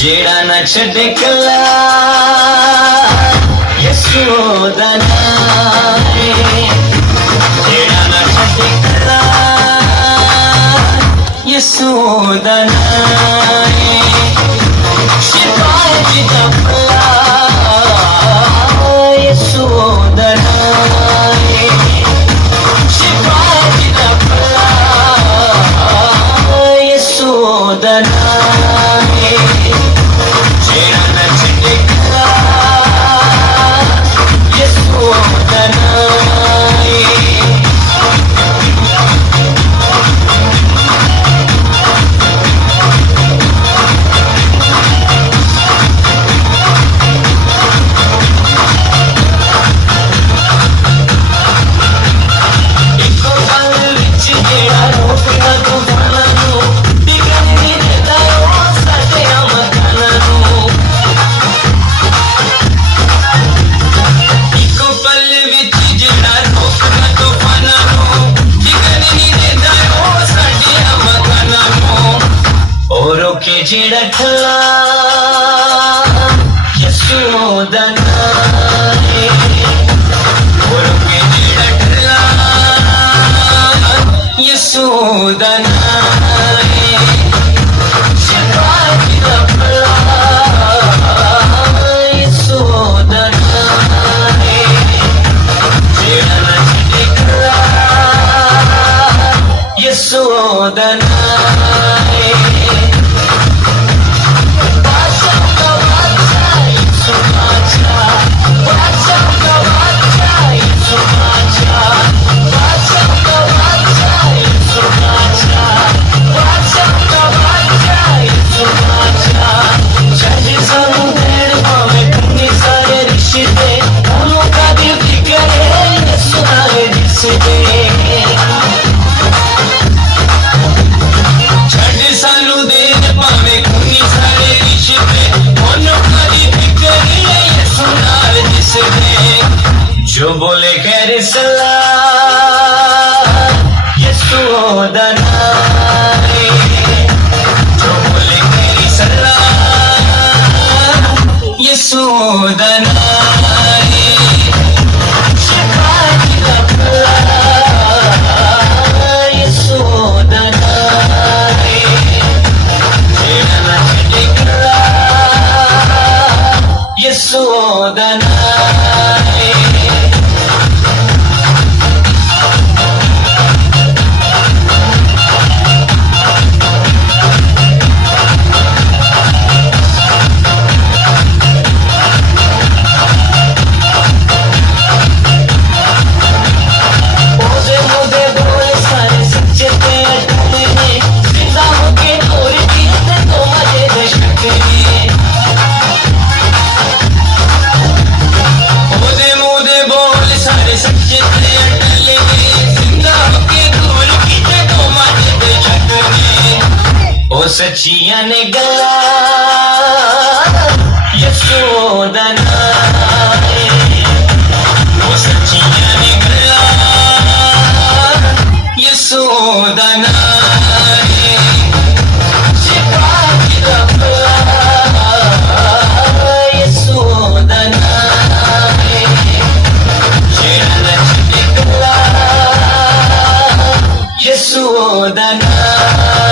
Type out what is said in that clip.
जेड़ा न छड़े कला यशोदा नाम जेड़ा न छड़े कला यशोदा नाम शिवाजी दा भला यशोदा नाम शिवाजी दा भला यशोदा नाम जेड़ा न छड़े कला यशोदा नाम के जेड़ा खला यशोदा नाम के जेड़ा खला यशोदा नाम शिवाजी दा भला यशोदा नाम जेड़ा न छड़े कला यशोदा नाम जो बोले खैर सलाह यशोदा नाम जो बोले खैर सलाह यशोदा नाम शिवाजी दा भला यशोदा नाम जेड़ा न छड़े कला यशोदा नाम सचिया ने गला यशोदा नाम सचिया ने गला यशोदा नाम शिवाजी दा भला यशोदा नाम जेड़ा न छड़े कला यशोदा नाम